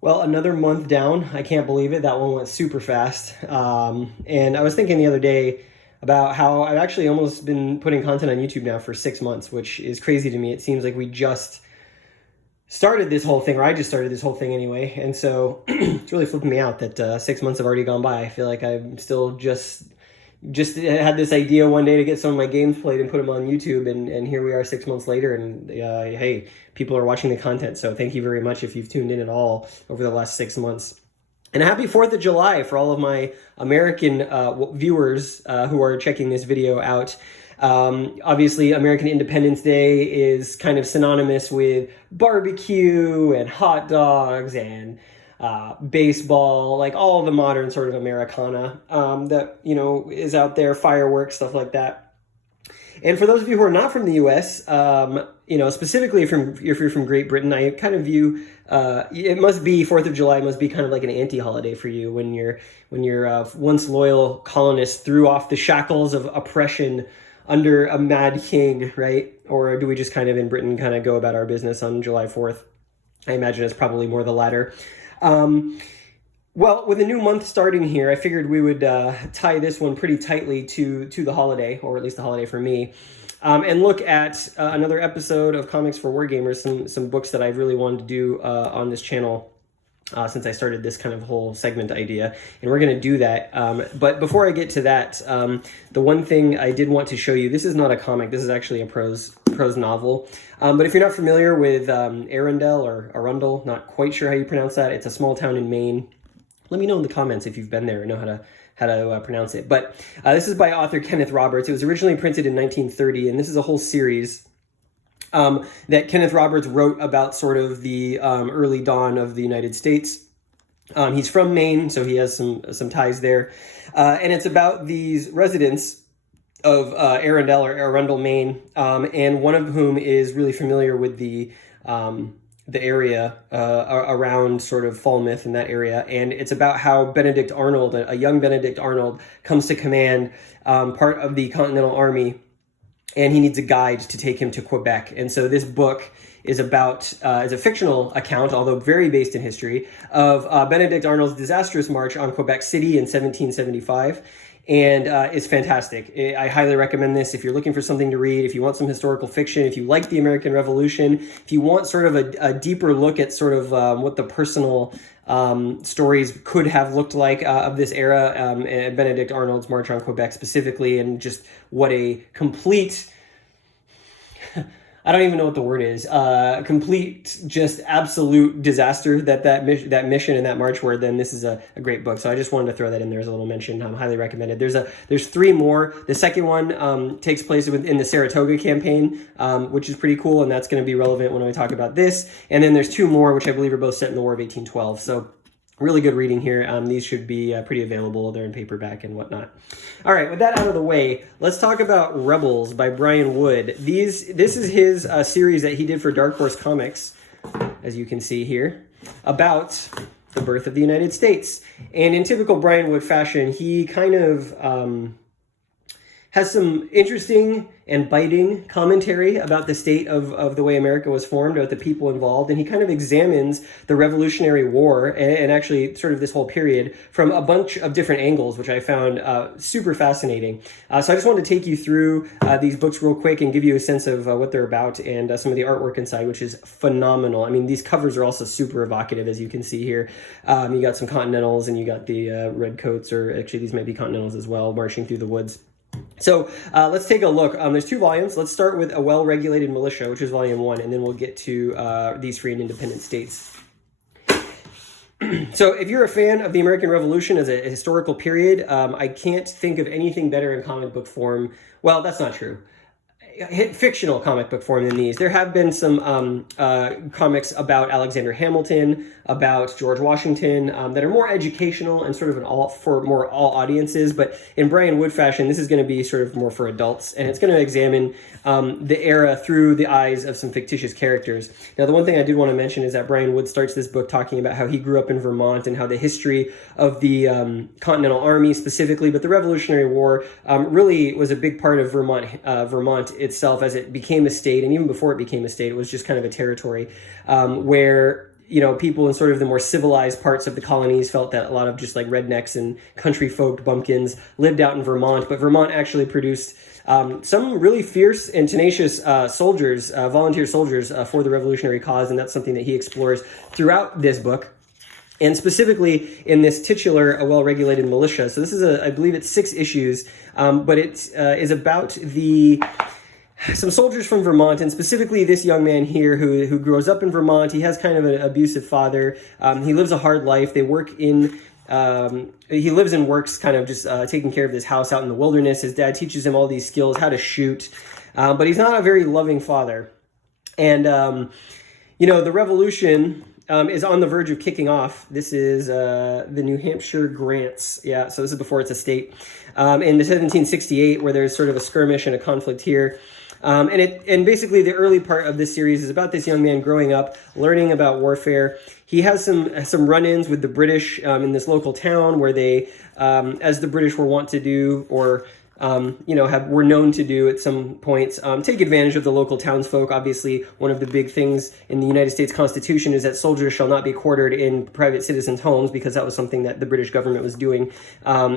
Well, another month down. I can't believe it. That one went super fast. And I was thinking the other day about how I've actually almost been putting content on YouTube now for 6 months, which is crazy to me. It seems like we just started this whole thing, or I just started this whole thing anyway. And so it's really flipping me out that 6 months have already gone by. I feel like I'm still just had this idea one day to get some of my games played and put them on YouTube, and here we are 6 months later, and hey, people are watching the content, so thank you very much if you've tuned in at all over the last 6 months. And a happy 4th of July for all of my American viewers who are checking this video out. Obviously, American Independence Day is kind of synonymous with barbecue and hot dogs and baseball, like all the modern sort of Americana that, is out there, fireworks, stuff like that. And for those of you who are not from the U.S., specifically if you're from Great Britain, I kind of view it must be 4th of July must be kind of like an anti-holiday for you when your once loyal colonists threw off the shackles of oppression under a mad king, right? Or do we just kind of in Britain kind of go about our business on July 4th? I imagine it's probably more the latter. Well, with a new month starting here, I figured we would tie this one pretty tightly to the holiday, or at least the holiday for me, and look at another episode of Comics for Wargamers, some books that I've really wanted to do on this channel since I started this kind of whole segment idea, and we're going to do that. But before I get to that, the one thing I did want to show you, this is not a comic, this is actually a prose novel. But if you're not familiar with Arundel or Arundel, not quite sure how you pronounce that, it's a small town in Maine. Let me know in the comments if you've been there and know how to pronounce it. But this is by author Kenneth Roberts. It was originally printed in 1930, and this is a whole series that Kenneth Roberts wrote about sort of the early dawn of the United States. He's from Maine, so he has some ties there. And it's about these residents of Arundel or Arundel, Maine, and one of whom is really familiar with the area around sort of Falmouth and that area. And it's about how Benedict Arnold, a young Benedict Arnold, comes to command part of the Continental Army, and he needs a guide to take him to Quebec. And so this book is about, is a fictional account, although very based in history, of Benedict Arnold's disastrous march on Quebec City in 1775. And it's fantastic. I highly recommend this if you're looking for something to read, if you want some historical fiction, if you like the American Revolution, if you want sort of a deeper look at sort of what the personal stories could have looked like of this era, and Benedict Arnold's March on Quebec specifically, and just what a complete... I don't even know what the word is. Complete, just absolute disaster that mission and that march were. Then this is a great book. So I just wanted to throw that in there as a little mention. Highly recommended. There's 3 more. The second one takes place in the Saratoga campaign, which is pretty cool, and that's going to be relevant when I talk about this. And then there's 2 more, which I believe are both set in the War of 1812. So really good reading here. These should be pretty available. They're in paperback and whatnot. All right, with that out of the way, let's talk about Rebels by Brian Wood. This is his series that he did for Dark Horse Comics, as you can see here, about the birth of the United States. And in typical Brian Wood fashion, he kind of has some interesting and biting commentary about the state of the way America was formed, about the people involved, and he kind of examines the Revolutionary War and actually sort of this whole period from a bunch of different angles, which I found super fascinating. So I just wanted to take you through these books real quick and give you a sense of what they're about and some of the artwork inside, which is phenomenal. I mean, these covers are also super evocative, as you can see here. You got some Continentals and you got the red coats, or actually these might be Continentals as well, marching through the woods. So let's take a look. There's 2 volumes. Let's start with A Well-Regulated Militia, which is volume 1, and then we'll get to These Free and Independent States. So if you're a fan of the American Revolution as a historical period, I can't think of anything better in comic book form. Well, that's not true. Fictional comic book form than these. There have been some comics about Alexander Hamilton, about George Washington, that are more educational and sort of more all audiences. But in Brian Wood fashion, this is going to be sort of more for adults, and it's going to examine the era through the eyes of some fictitious characters. Now, the one thing I did want to mention is that Brian Wood starts this book talking about how he grew up in Vermont and how the history of the Continental Army specifically, but the Revolutionary War really was a big part of Vermont itself as it became a state, and even before it became a state, it was just kind of a territory where people in sort of the more civilized parts of the colonies felt that a lot of just like rednecks and country folk bumpkins lived out in Vermont, but Vermont actually produced some really fierce and tenacious soldiers, volunteer soldiers for the revolutionary cause, and that's something that he explores throughout this book. And specifically in this titular, A Well-Regulated Militia. So this is, I believe it's 6 issues, but it is about some soldiers from Vermont, and specifically this young man here who grows up in Vermont. He has kind of an abusive father. He lives a hard life. They work in, he lives and works kind of just taking care of this house out in the wilderness. His dad teaches him all these skills, how to shoot, but he's not a very loving father. And, the revolution is on the verge of kicking off. This is the New Hampshire Grants. Yeah, so this is before it's a state. In 1768, where there's sort of a skirmish and a conflict here. And basically the early part of this series is about this young man growing up, learning about warfare. He has some run-ins with the British in this local town where they, as the British were wont to do, or were known to do at some points, take advantage of the local townsfolk. Obviously, one of the big things in the United States Constitution is that soldiers shall not be quartered in private citizens' homes, because that was something that the British government was doing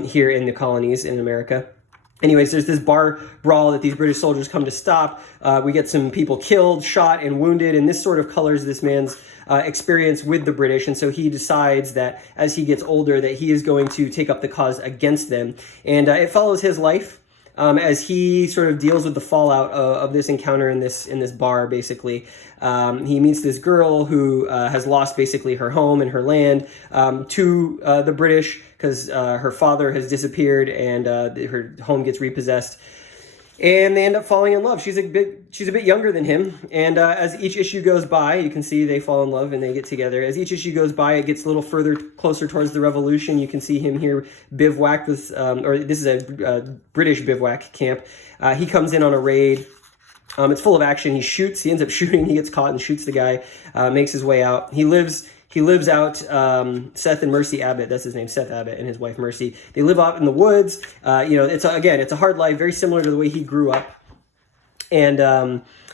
here in the colonies in America. Anyways, there's this bar brawl that these British soldiers come to stop. We get some people killed, shot, and wounded, and this sort of colors this man's experience with the British. And so he decides that as he gets older that he is going to take up the cause against them. And it follows his life as he sort of deals with the fallout of this encounter in this bar, basically. He meets this girl who has lost basically her home and her land to the British, because her father has disappeared and her home gets repossessed. And they end up falling in love. She's a bit younger than him. And as each issue goes by, you can see they fall in love and they get together. As each issue goes by, it gets a little further closer towards the revolution. You can see him here bivouacked with, this is a British bivouac camp. He comes in on a raid. It's full of action. He shoots. He ends up shooting. He gets caught and shoots the guy. Makes his way out. He lives out, Seth and Mercy Abbott, that's his name, Seth Abbott, and his wife Mercy. They live out in the woods. It's a hard life, very similar to the way he grew up. And,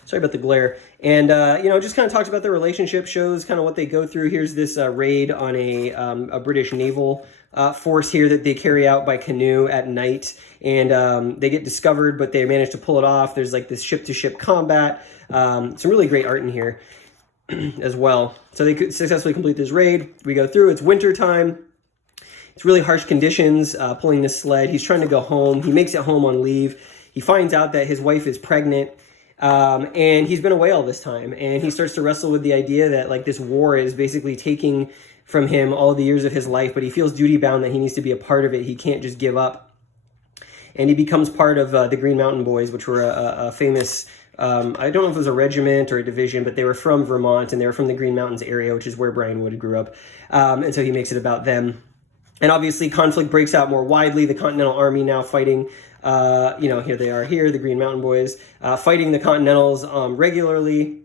sorry about the glare. And, just kind of talks about their relationship, shows kind of what they go through. Here's this raid on a British naval force here that they carry out by canoe at night. And they get discovered, but they manage to pull it off. There's like this ship-to-ship combat. Some really great art in here as well. So they could successfully complete this raid. We go through, it's winter time. It's really harsh conditions, pulling this sled. He's trying to go home. He makes it home on leave. He finds out that his wife is pregnant, and he's been away all this time. And he starts to wrestle with the idea that like this war is basically taking from him all the years of his life, but he feels duty bound that he needs to be a part of it. He can't just give up. And he becomes part of the Green Mountain Boys, which were a famous, I don't know if it was a regiment or a division, but they were from Vermont, and they were from the Green Mountains area, which is where Brian Wood grew up. And so he makes it about them. And obviously conflict breaks out more widely. The Continental Army now fighting, here they are here, the Green Mountain Boys, fighting the Continentals regularly.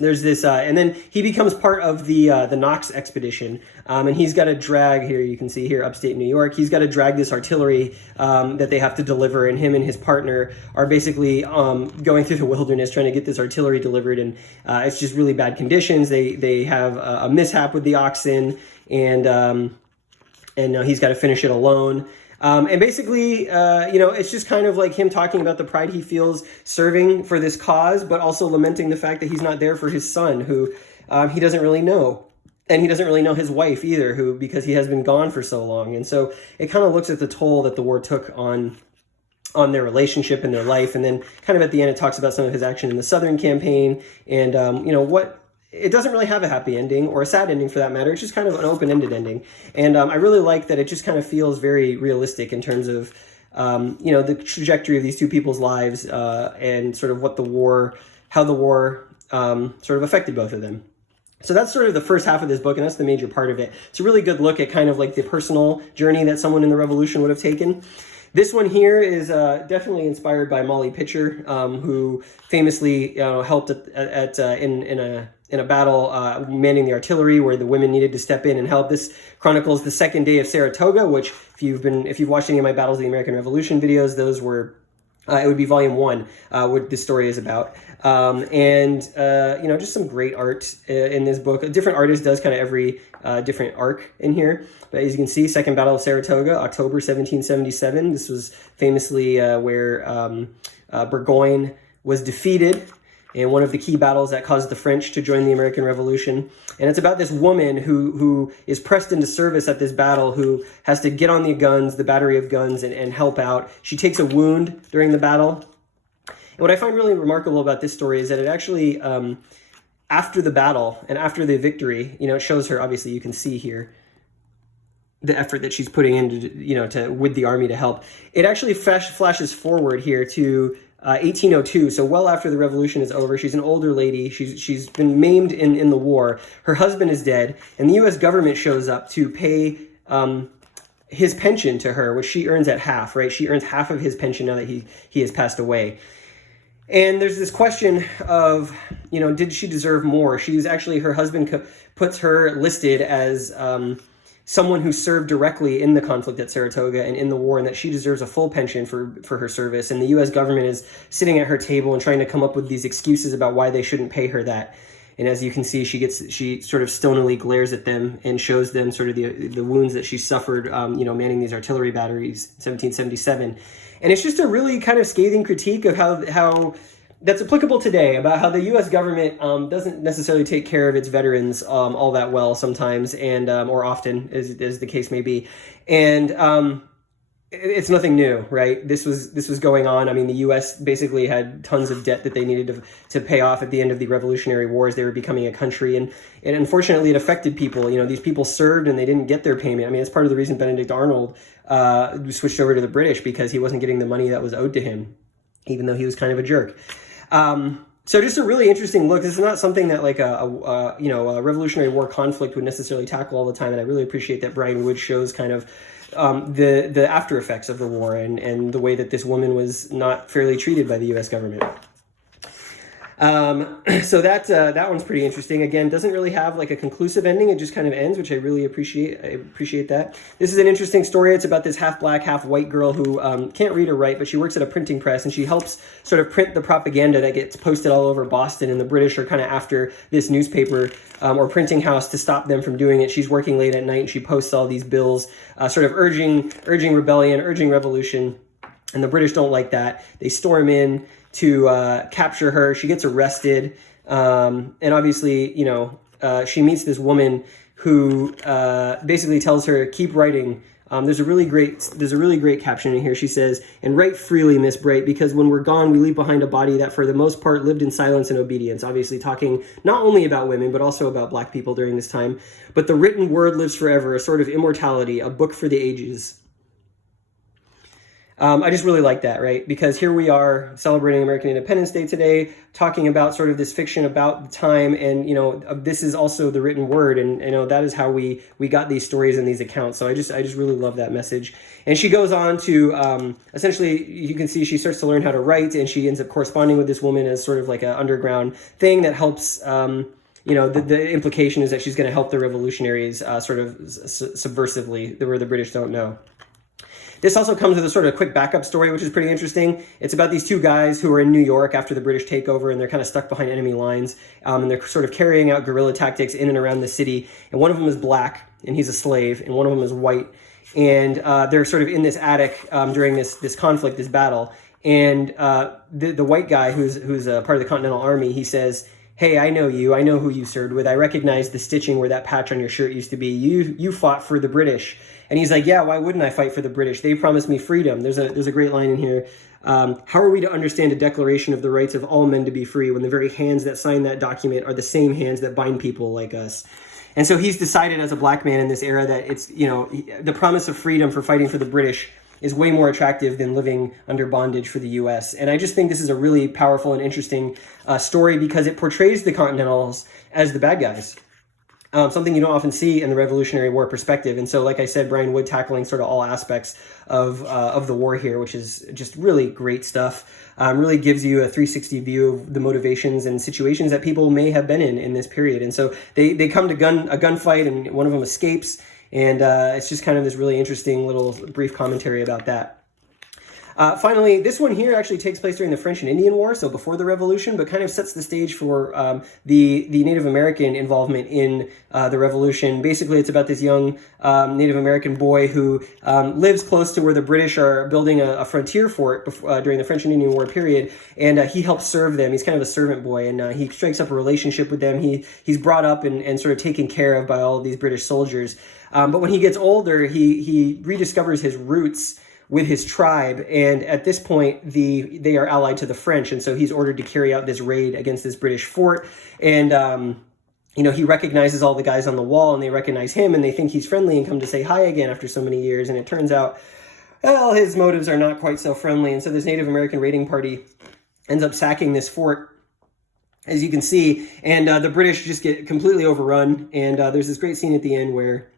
There's this, and then he becomes part of the Knox expedition, and he's got to drag, here you can see here, upstate New York, he's got to drag this artillery that they have to deliver, and him and his partner are basically going through the wilderness trying to get this artillery delivered, and it's just really bad conditions. They have a mishap with the oxen, and he's got to finish it alone. And basically, it's just kind of like him talking about the pride he feels serving for this cause, but also lamenting the fact that he's not there for his son, who he doesn't really know. And he doesn't really know his wife either, because he has been gone for so long. And so it kind of looks at the toll that the war took on their relationship and their life. And then kind of at the end, it talks about some of his action in the Southern campaign and, it doesn't really have a happy ending or a sad ending for that matter. It's just kind of an open-ended ending. And I really like that it just kind of feels very realistic in terms of, the trajectory of these two people's lives and sort of how the war sort of affected both of them. So that's sort of the first half of this book, and that's the major part of it. It's a really good look at kind of like the personal journey that someone in the Revolution would have taken. This one here is definitely inspired by Molly Pitcher, who famously helped in a battle manning the artillery where the women needed to step in and help. This chronicles the second day of Saratoga, which if you've watched any of my Battles of the American Revolution videos, those were It would be volume 1, what this story is about. Just some great art in this book. A different artist does kind of every different arc in here. But as you can see, Second Battle of Saratoga, October 1777. This was famously where Burgoyne was defeated in one of the key battles that caused the French to join the American Revolution. And it's about this woman who is pressed into service at this battle, who has to get on the guns, the battery of guns, and help out. She takes a wound during the battle. And what I find really remarkable about this story is that it actually, after the battle and after the victory, it shows her, obviously you can see here, the effort that she's putting into, with the army to help. It actually flashes forward here to 1802, so well after the revolution is over. She's an older lady. She's been maimed in the war. Her husband is dead, and the U.S. government shows up to pay his pension to her, which she earns at half, right? She earns half of his pension now that he has passed away. And there's this question of, did she deserve more? Her husband puts her listed as someone who served directly in the conflict at Saratoga and in the war, and that she deserves a full pension for her service. And the U.S. government is sitting at her table and trying to come up with these excuses about why they shouldn't pay her that. And as you can see, she sort of stonily glares at them and shows them sort of the wounds that she suffered, manning these artillery batteries in 1777. And it's just a really kind of scathing critique of how that's applicable today, about how the U.S. government doesn't necessarily take care of its veterans all that well sometimes, and or often, as the case may be. And it's nothing new, right? This was going on. I mean, the U.S. basically had tons of debt that they needed to pay off at the end of the Revolutionary Wars. They were becoming a country, and unfortunately, it affected people. These people served and they didn't get their payment. I mean, that's part of the reason Benedict Arnold switched over to the British, because he wasn't getting the money that was owed to him, even though he was kind of a jerk. So just a really interesting look. This is not something that like a Revolutionary War conflict would necessarily tackle all the time, and I really appreciate that Brian Wood shows kind of the after effects of the war and the way that this woman was not fairly treated by the U.S. government. So that one's pretty interesting. Again, doesn't really have like a conclusive ending. It just kind of ends, which I really appreciate. I appreciate that. This is an interesting story. It's about this half black, half white girl who can't read or write, but she works at a printing press, and she helps sort of print the propaganda that gets posted all over Boston. And the British are kind of after this newspaper or printing house to stop them from doing it. She's working late at night, and she posts all these bills, sort of urging rebellion, urging revolution. And the British don't like that. They storm in to capture her. She gets arrested, and obviously, she meets this woman who basically tells her, keep writing. There's a really great caption in here. She says, "And write freely, Miss Bright, because when we're gone, we leave behind a body that for the most part lived in silence and obedience." Obviously talking not only about women, but also about black people during this time. "But the written word lives forever, a sort of immortality, a book for the ages." I just really like that, right? Because here we are celebrating American Independence Day today, talking about sort of this fiction about the time, and this is also the written word, and that is how we got these stories and these accounts. So I just really love that message. And she goes on to essentially, you can see she starts to learn how to write, and she ends up corresponding with this woman as sort of like an underground thing that helps. The implication is that she's going to help the revolutionaries sort of subversively, where the British don't know. This also comes with a sort of quick backup story, which is pretty interesting. It's about these two guys who are in New York after the British takeover, and they're kind of stuck behind enemy lines, and they're sort of carrying out guerrilla tactics in and around the city. And one of them is black, and he's a slave, and one of them is white. And they're sort of in this attic during this conflict, this battle. And the white guy, who's part of the Continental Army, he says, "Hey, I know you. I know who you served with. I recognize the stitching where that patch on your shirt used to be. You fought for the British." And he's like, "Yeah, why wouldn't I fight for the British? They promised me freedom." There's a great line in here. "How are we to understand a declaration of the rights of all men to be free when the very hands that sign that document are the same hands that bind people like us?" And so he's decided as a black man in this era that it's, the promise of freedom for fighting for the British is way more attractive than living under bondage for the U.S. And I just think this is a really powerful and interesting story, because it portrays the Continentals as the bad guys. Something you don't often see in the Revolutionary War perspective. And so, like I said, Brian Wood tackling sort of all aspects of the war here, which is just really great stuff. Really gives you a 360 view of the motivations and situations that people may have been in this period. And so they come to a gunfight, and one of them escapes. And it's just kind of this really interesting little brief commentary about that. Finally, this one here actually takes place during the French and Indian War, so before the Revolution, but kind of sets the stage for the Native American involvement in the Revolution. Basically, it's about this young Native American boy who lives close to where the British are building a frontier fort during the French and Indian War period, and he helps serve them. He's kind of a servant boy, and he strikes up a relationship with them. He's brought up and sort of taken care of by all of these British soldiers. But when he gets older, he rediscovers his roots with his tribe, and at this point they are allied to the French, and so he's ordered to carry out this raid against this British fort. And he recognizes all the guys on the wall, and they recognize him, and they think he's friendly and come to say hi again after so many years. And it turns out, well, his motives are not quite so friendly, and so this Native American raiding party ends up sacking this fort, as you can see, and the British just get completely overrun. And there's this great scene at the end where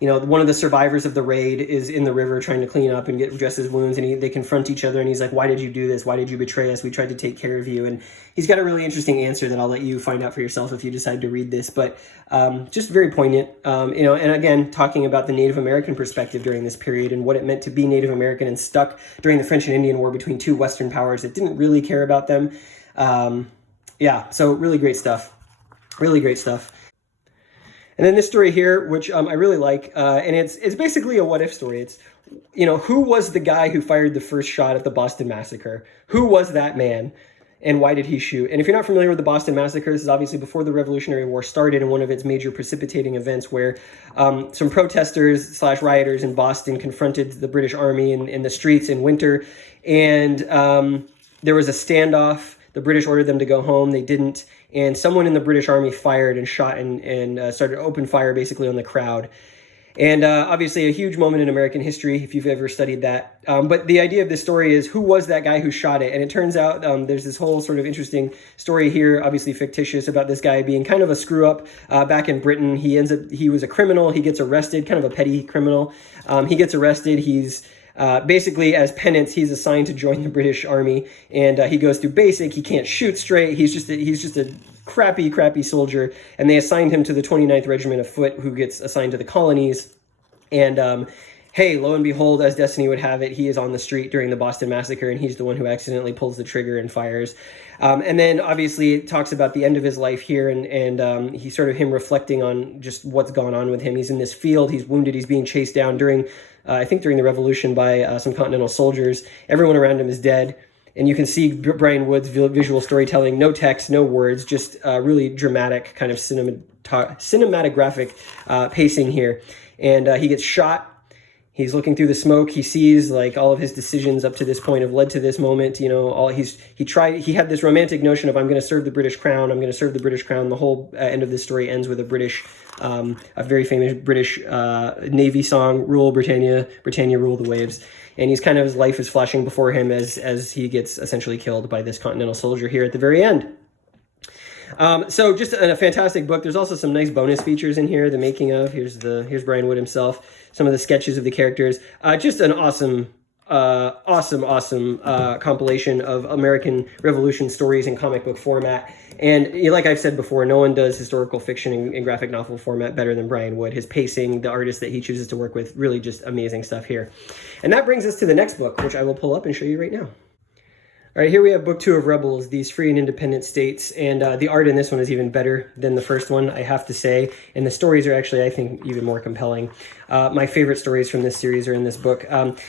one of the survivors of the raid is in the river trying to clean up and dress his wounds, and they confront each other, and he's like, "Why did you do this? Why did you betray us? We tried to take care of you." And he's got a really interesting answer that I'll let you find out for yourself if you decide to read this, but just very poignant, and again, talking about the Native American perspective during this period and what it meant to be Native American and stuck during the French and Indian War between two Western powers that didn't really care about them. So really great stuff. Really great stuff. And then this story here, which I really like, and it's basically a what-if story. It's, who was the guy who fired the first shot at the Boston Massacre? Who was that man, and why did he shoot? And if you're not familiar with the Boston Massacre, this is obviously before the Revolutionary War started, and one of its major precipitating events where some protesters/rioters in Boston confronted the British Army in the streets in winter, and there was a standoff. The British ordered them to go home. They didn't. And someone in the British Army fired and shot and started open fire basically on the crowd. And obviously a huge moment in American history, if you've ever studied that. But the idea of this story is, who was that guy who shot it? And it turns out there's this whole sort of interesting story here, obviously fictitious, about this guy being kind of a screw-up back in Britain. He was a criminal. He gets arrested, kind of a petty criminal. He gets arrested. He's basically, as penance, he's assigned to join the British Army, and he goes through basic. He can't shoot straight. He's just a crappy soldier, and they assigned him to the 29th Regiment of Foot, who gets assigned to the colonies. And hey, lo and behold, as destiny would have it, he is on the street during the Boston Massacre, and he's the one who accidentally pulls the trigger and fires. And then obviously it talks about the end of his life here, and he's sort of him reflecting on just what's gone on with him. He's in this field, he's wounded, he's being chased down during the Revolution by some Continental soldiers. Everyone around him is dead. And you can see Brian Wood's visual storytelling, no text, no words, just really dramatic kind of cinematographic pacing here. And he gets shot. He's looking through the smoke. He sees like all of his decisions up to this point have led to this moment. He had this romantic notion of, I'm going to serve the British crown. I'm going to serve the British crown. The whole end of this story ends with a very famous British Navy song, Rule Britannia, Britannia Rule the Waves. And he's kind of, his life is flashing before him as he gets essentially killed by this Continental soldier here at the very end. So just a fantastic book. There's also some nice bonus features in here. The making of, here's Brian Wood himself, some of the sketches of the characters. Just an awesome compilation of American Revolution stories in comic book format. And like I've said before, no one does historical fiction in graphic novel format better than Brian Wood. His pacing, the artists that he chooses to work with, really just amazing stuff here. And that brings us to the next book, which I will pull up and show you right now. All right, here we have book 2 of Rebels, These Free and Independent States, and the art in this one is even better than the first one, I have to say, and the stories are actually, I think, even more compelling. My favorite stories from this series are in this book.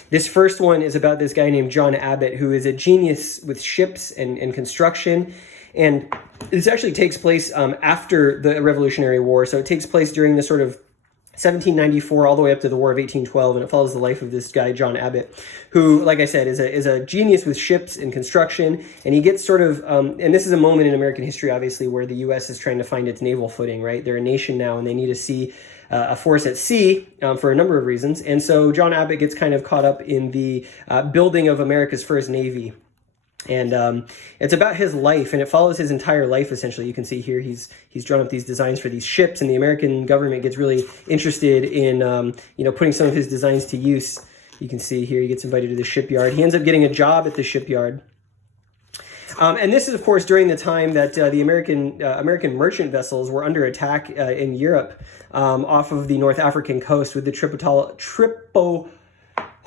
This first one is about this guy named John Abbott, who is a genius with ships and construction, and this actually takes place after the Revolutionary War, so it takes place during the sort of 1794 all the way up to the War of 1812, and it follows the life of this guy, John Abbott, who, like I said, is a genius with ships and construction, and he gets sort of, and this is a moment in American history, obviously, where the U.S. is trying to find its naval footing, right? They're a nation now, and they need a force at sea for a number of reasons, and so John Abbott gets kind of caught up in the building of America's first Navy. And it's about his life, and it follows his entire life, essentially. You can see here he's drawn up these designs for these ships, and the American government gets really interested in putting some of his designs to use. You can see here he gets invited to the shipyard. He ends up getting a job at the shipyard. And this is, of course, during the time that the American merchant vessels were under attack in Europe off of the North African coast with the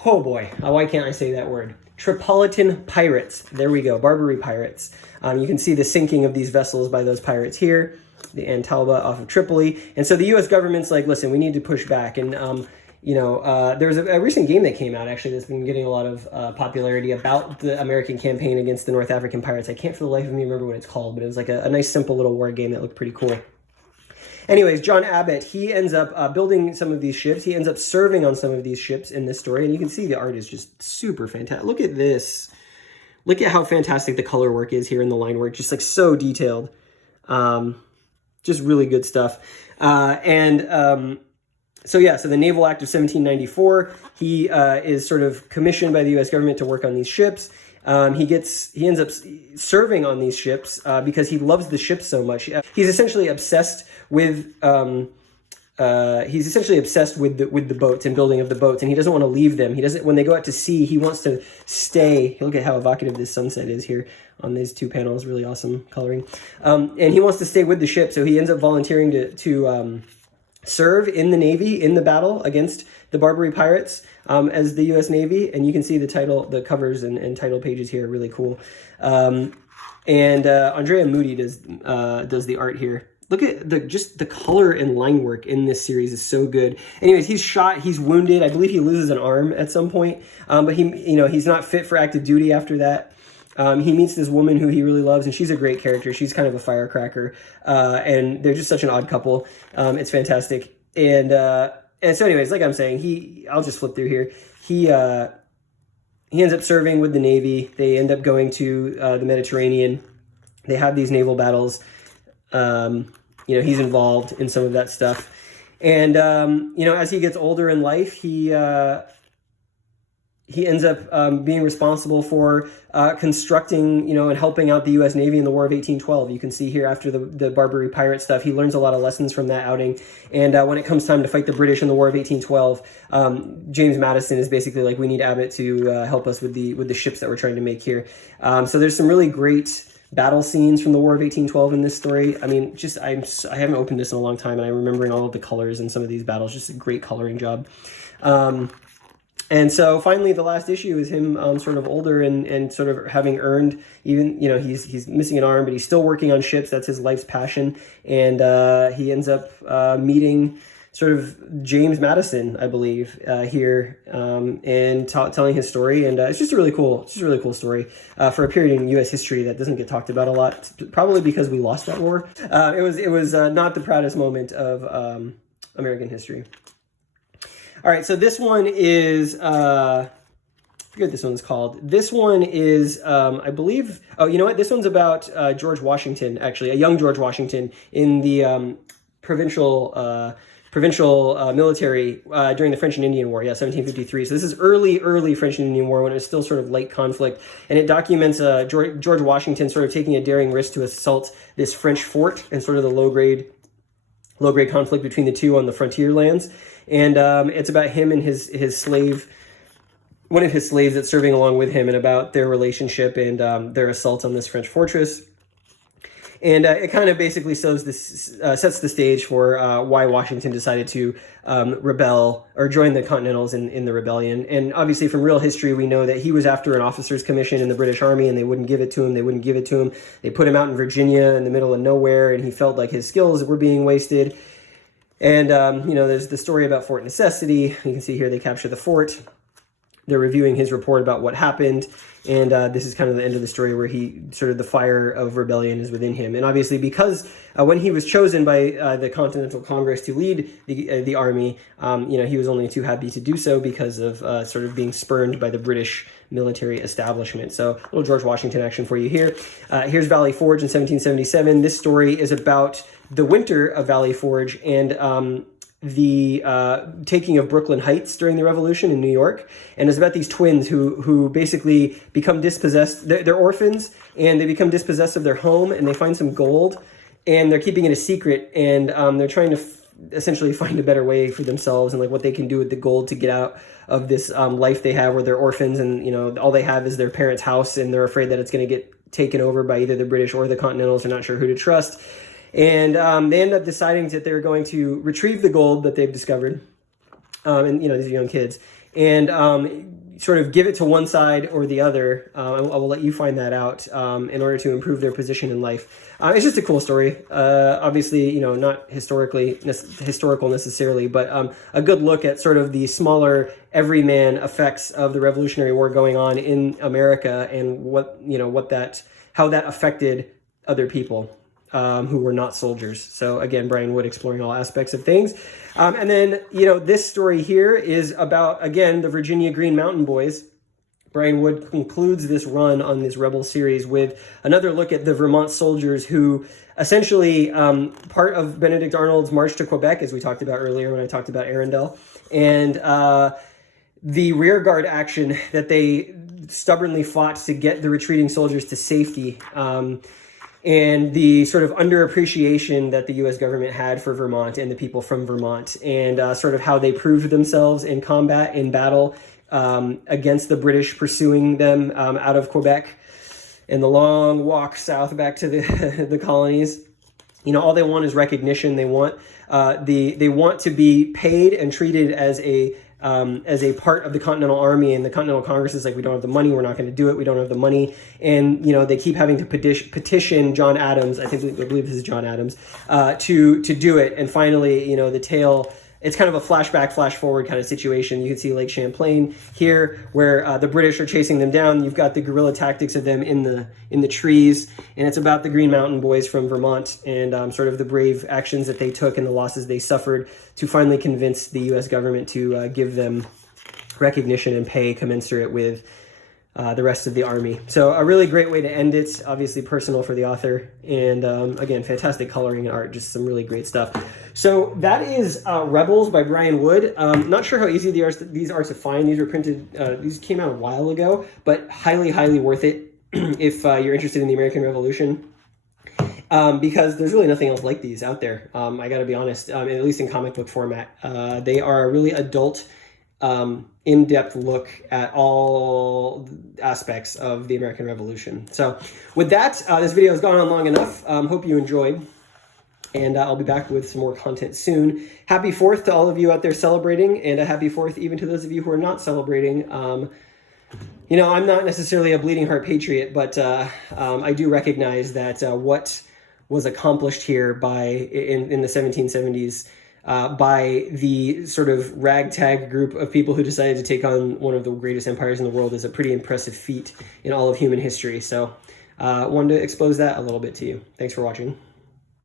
Oh boy, why can't I say that word? Tripolitan pirates. There we go, Barbary pirates. You can see the sinking of these vessels by those pirates here, the Antalba off of Tripoli. And so the U.S. government's like, listen, we need to push back. And, there was a recent game that came out, actually, that's been getting a lot of popularity about the American campaign against the North African pirates. I can't for the life of me remember what it's called, but it was like a nice, simple little war game that looked pretty cool. Anyways, John Abbott, he ends up building some of these ships. He ends up serving on some of these ships in this story. And you can see the art is just super fantastic. Look at this. Look at how fantastic the color work is here in the line work. Just like so detailed. Just really good stuff. So the Naval Act of 1794, he is sort of commissioned by the U.S. government to work on these ships. He ends up serving on these ships because he loves the ships so much. He's essentially obsessed with the boats and building of the boats, and he doesn't want to leave them. He doesn't, when they go out to sea, he wants to stay. Look at how evocative this sunset is here on these two panels. Really awesome coloring. And he wants to stay with the ship, so he ends up volunteering to serve in the Navy in the battle against the Barbary pirates as the U.S. Navy. And you can see the covers and title pages here are really cool. Andrea Moody does the art here. Look at the color and line work in this series is so good. Anyways, he's shot, he's wounded. I believe he loses an arm at some point, but he's not fit for active duty after that. He meets this woman who he really loves, and she's a great character. She's kind of a firecracker, and they're just such an odd couple. It's fantastic. And so anyways, like I'm saying, I'll just flip through here. He ends up serving with the Navy. They end up going to the Mediterranean. They have these naval battles. He's involved in some of that stuff. And, as he gets older in life, he ends up being responsible for constructing, and helping out the U.S. Navy in the War of 1812. You can see here after the Barbary pirate stuff, he learns a lot of lessons from that outing. And when it comes time to fight the British in the War of 1812, James Madison is basically like, we need Abbott to help us with the ships that we're trying to make here. So there's some really great battle scenes from the War of 1812 in this story. I mean, I haven't opened this in a long time, and I'm remembering all of the colors in some of these battles. Just a great coloring job. And so finally, the last issue is him sort of older and sort of having earned, even, he's missing an arm, but he's still working on ships. That's his life's passion. And he ends up meeting sort of James Madison, I believe, here, and telling his story. And it's just a really cool story for a period in U.S. history that doesn't get talked about a lot, probably because we lost that war. It was not the proudest moment of American history. All right, so this one is, I forget what this one's called. This one is, I believe, this one's about George Washington, actually, a young George Washington in the provincial military during the French and Indian War, 1753. So this is early French and Indian War when it was still sort of light conflict. And it documents George Washington sort of taking a daring risk to assault this French fort and sort of the low-grade conflict between the two on the frontier lands. And it's about him and his slave, one of his slaves that's serving along with him, and about their relationship and their assault on this French fortress. And it kind of basically sets the stage for why Washington decided to rebel or join the Continentals in the rebellion. And obviously from real history, we know that he was after an officer's commission in the British Army, and they wouldn't give it to him. They put him out in Virginia in the middle of nowhere, and he felt like his skills were being wasted. And, there's the story about Fort Necessity. You can see here they capture the fort. They're reviewing his report about what happened. And this is kind of the end of the story where the fire of rebellion is within him. And obviously because when he was chosen by the Continental Congress to lead the army, he was only too happy to do so because of sort of being spurned by the British military establishment. So a little George Washington action for you here. Here's Valley Forge in 1777. This story is about the winter of Valley Forge and the taking of Brooklyn Heights during the Revolution in New York. And it's about these twins who basically become dispossessed. They're orphans, and they become dispossessed of their home, and they find some gold, and they're keeping it a secret, and they're trying to essentially find a better way for themselves and like what they can do with the gold to get out of this life they have where they're orphans, and all they have is their parents' house, and they're afraid that it's going to get taken over by either the British or the Continentals. They're not sure who to trust. And they end up deciding that they're going to retrieve the gold that they've discovered, and these are young kids, and sort of give it to one side or the other. I will let you find that out in order to improve their position in life. It's just a cool story. Obviously, you know, not historical necessarily, but a good look at sort of the smaller everyman effects of the Revolutionary War going on in America, and how that affected other people who were not soldiers. So again, Brian Wood exploring all aspects of things. And then, you know, this story here is about, again, the Virginia Green Mountain Boys. Brian Wood concludes this run on this Rebel series with another look at the Vermont soldiers who essentially part of Benedict Arnold's march to Quebec, as we talked about earlier when I talked about Arundel, and the rearguard action that they stubbornly fought to get the retreating soldiers to safety. And the sort of underappreciation that the U.S. government had for Vermont and the people from Vermont, and sort of how they proved themselves in combat, in battle, against the British pursuing them out of Quebec, and the long walk south back to the colonies. You know, all they want is recognition. They want they want to be paid and treated as a part of the Continental Army, and the Continental Congress is like, we don't have the money, we're not going to do it, we don't have the money. And, you know, they keep having to petition John Adams, I believe this is John Adams, to do it. And finally, you know, the tale, it's kind of a flashback, flash forward kind of situation. You can see Lake Champlain here, where the British are chasing them down. You've got the guerrilla tactics of them in the trees, and it's about the Green Mountain Boys from Vermont and sort of the brave actions that they took and the losses they suffered to finally convince the U.S. government to give them recognition and pay commensurate with the rest of the army. So a really great way to end it, obviously personal for the author, and again, fantastic coloring and art, just some really great stuff. So that is Rebels by Brian Wood. Not sure how easy these are to find. These were printed, these came out a while ago, but highly, highly worth it if you're interested in the American Revolution. Because there's really nothing else like these out there. I gotta be honest, at least in comic book format. They are a really adult, in-depth look at all aspects of the American Revolution. So with that, this video has gone on long enough. Hope you enjoyed, and I'll be back with some more content soon. Happy 4th to all of you out there celebrating, and a happy 4th even to those of you who are not celebrating. You know, I'm not necessarily a bleeding heart patriot, but I do recognize that what was accomplished here in the 1770s by the sort of ragtag group of people who decided to take on one of the greatest empires in the world is a pretty impressive feat in all of human history. So wanted to expose that a little bit to you. Thanks for watching.